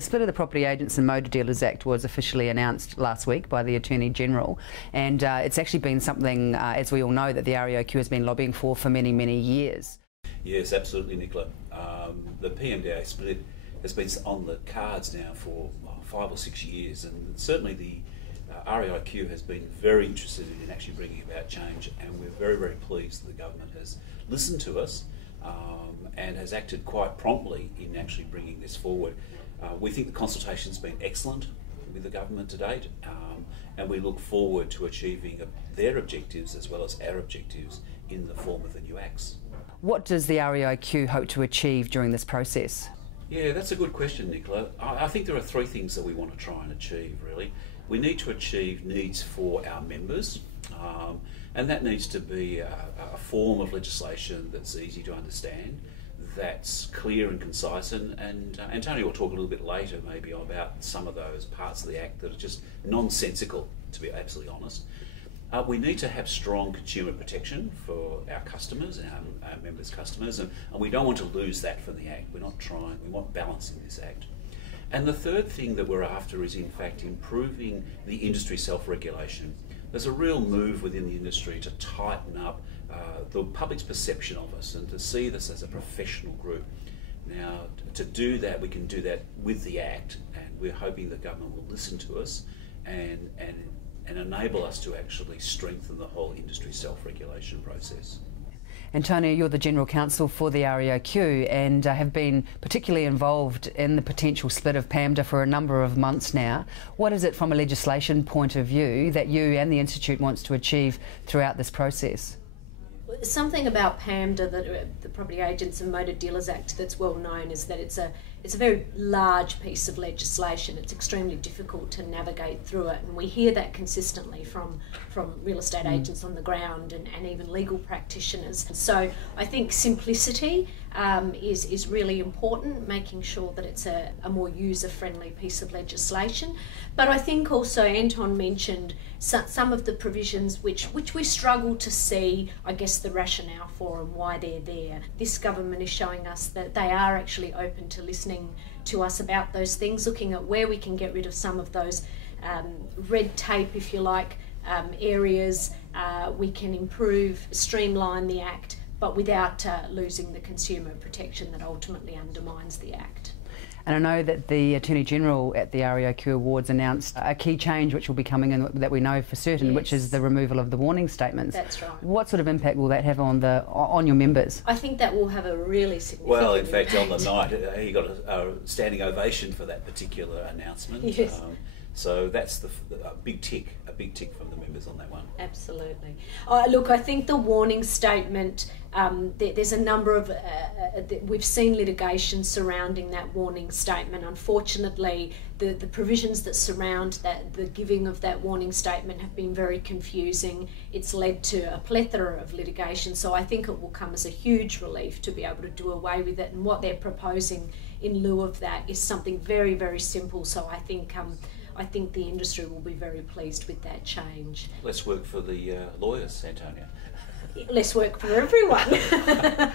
The split of the Property Agents and Motor Dealers Act was officially announced last week by the Attorney-General, and it's actually been something, as we all know, that the REOQ has been lobbying for many, many years. Yes, absolutely, Nicola. The PMDA split has been on the cards now for 5 or 6 years, and certainly the REIQ has been very interested in actually bringing about change, and we're very, very pleased that the government has listened to us and has acted quite promptly in actually bringing this forward. We think the consultation's been excellent with the government to date, and we look forward to achieving their objectives as well as our objectives in the form of the new acts. What does the REIQ hope to achieve during this process? Yeah, that's a good question, Nicola. I think there are 3 things that we want to try and achieve, really. We need to achieve needs for our members, and that needs to be a form of legislation that's easy to understand, that's clear and concise, and Tony will talk a little bit later maybe about some of those parts of the Act that are just nonsensical, to be absolutely honest. We need to have strong consumer protection for our customers and our members' customers, and we don't want to lose that from the Act. We're not trying, we want balance in this Act. And the third thing that we're after is, in fact, improving the industry self-regulation. There's a real move within the industry to tighten up the public's perception of us and to see this as a professional group. Now, to do that, we can do that with the Act, and we're hoping the government will listen to us and enable us to actually strengthen the whole industry self-regulation process. Antonio, you're the General Counsel for the REIQ and have been particularly involved in the potential split of PAMDA for a number of months now. What is it from a legislation point of view that you and the Institute wants to achieve throughout this process? Something about PAMDA, the Property Agents and Motor Dealers Act, that's well known is that it's a very large piece of legislation. It's extremely difficult to navigate through it, and we hear that consistently from real estate agents on the ground and even legal practitioners. So I think simplicity is really important, making sure that it's a more user-friendly piece of legislation. But I think also Anton mentioned some of the provisions which we struggle to see, I guess, the rationale for and why they're there. This government is showing us that they are actually open to listening to us about those things, looking at where we can get rid of some of those red tape, if you like, areas. We can improve, streamline the Act, but without losing the consumer protection that ultimately undermines the Act. And I know that the Attorney-General at the REIQ Awards announced a key change which will be coming in that we know for certain, yes, which is the removal of the warning statements. That's right. What sort of impact will that have on your members? I think that will have a really significant Well, in fact, impact. on the night, he got a standing ovation for that particular announcement. Yes. So that's a big tick from the members on that one. Absolutely. Look, I think the warning statement, there's a number of, we've seen litigation surrounding that warning statement. Unfortunately, the provisions that surround the giving of that warning statement have been very confusing. It's led to a plethora of litigation, so I think it will come as a huge relief to be able to do away with it, and what they're proposing in lieu of that is something very, very simple, so I think the industry will be very pleased with that change. Less work for the lawyers, Antonia. Less work for everyone.